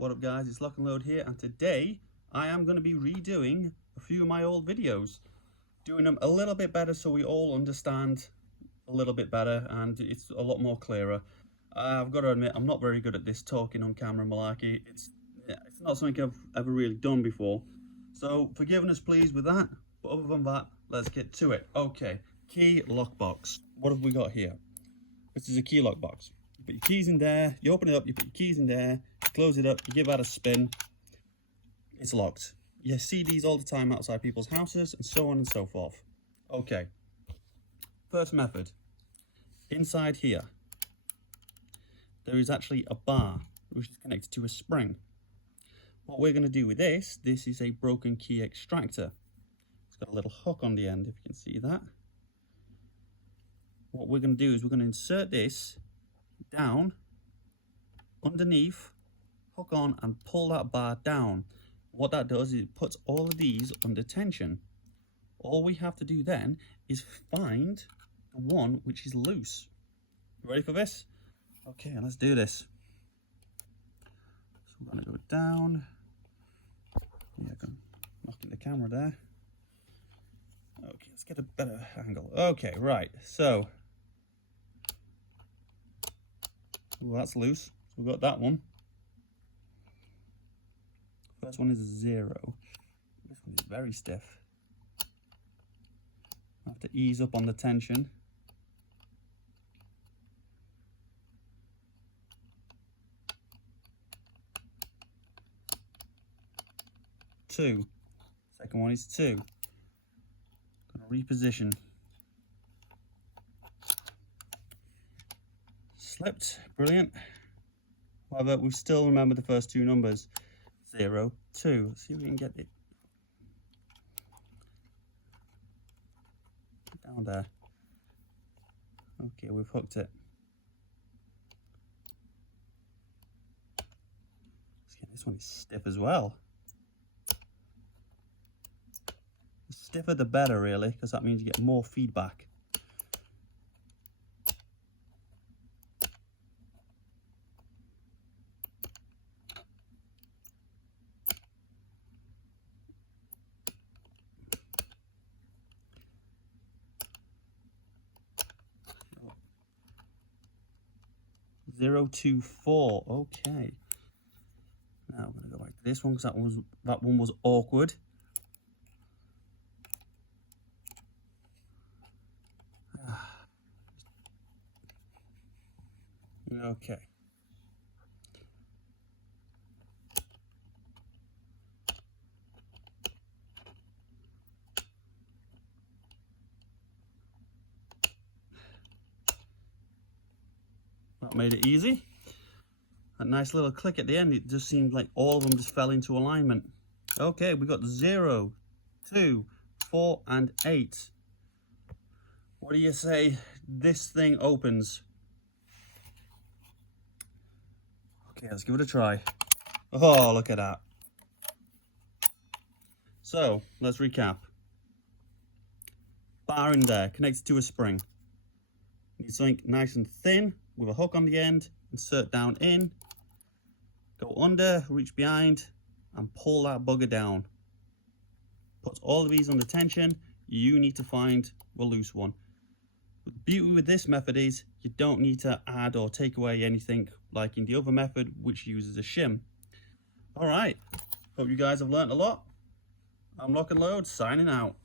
What up guys, it's Lock and Load here, and today I am going to be redoing a few of my old videos, doing them a little bit better so we all understand a little bit better and it's a lot more clearer. I've got to admit, I'm not very good at this talking on camera malarkey. It's not something I've ever really done before, so forgiveness please with that. But other than that, let's get to it. Okay, key lockbox. What have we got here? This is a key lockbox. You put your keys in there, you open it up, you put your keys in there, you close it up, you give that a spin, it's locked. You see these all the time outside people's houses and so on and so forth. Okay, first method. Inside here, there is actually a bar which is connected to a spring. What we're going to do with this is a broken key extractor. It's got a little hook on the end, if you can see that. What we're going to do is we're going to insert this down, underneath, hook on and pull that bar down. What that does is it puts all of these under tension. All we have to do then is find the one which is loose. You ready for this? Okay, let's do this. So we're going to go down. Yeah, I'm knocking the camera there. Okay, let's get a better angle. Okay, right, so ooh, that's loose. So we've got that one. First one is 0. This one is very stiff. I have to ease up on the tension. Two. Second one is 2. Gonna reposition. Slipped. Brilliant. However, we still remember the first two numbers. 0, 2. Let's see if we can get it down there. Okay, we've hooked it. This one is stiff as well. The stiffer the better, really, because that means you get more feedback. Zero, 2, 4. Okay. Now I'm going to go back to this one because that one was awkward. Okay. That made it easy. A nice little click at the end. It just seemed like all of them just fell into alignment. Okay, we got 0, 2, 4, and 8. What do you say this thing opens? Okay, let's give it a try. Oh, look at that. So, let's recap. Bar in there, connected to a spring. Need something nice and thin with a hook on the end. Insert down in. Go under, reach behind, and pull that bugger down. Puts all of these under tension. You need to find the loose one. The beauty with this method is you don't need to add or take away anything like in the other method, which uses a shim. Alright, hope you guys have learnt a lot. I'm Lock and Load, signing out.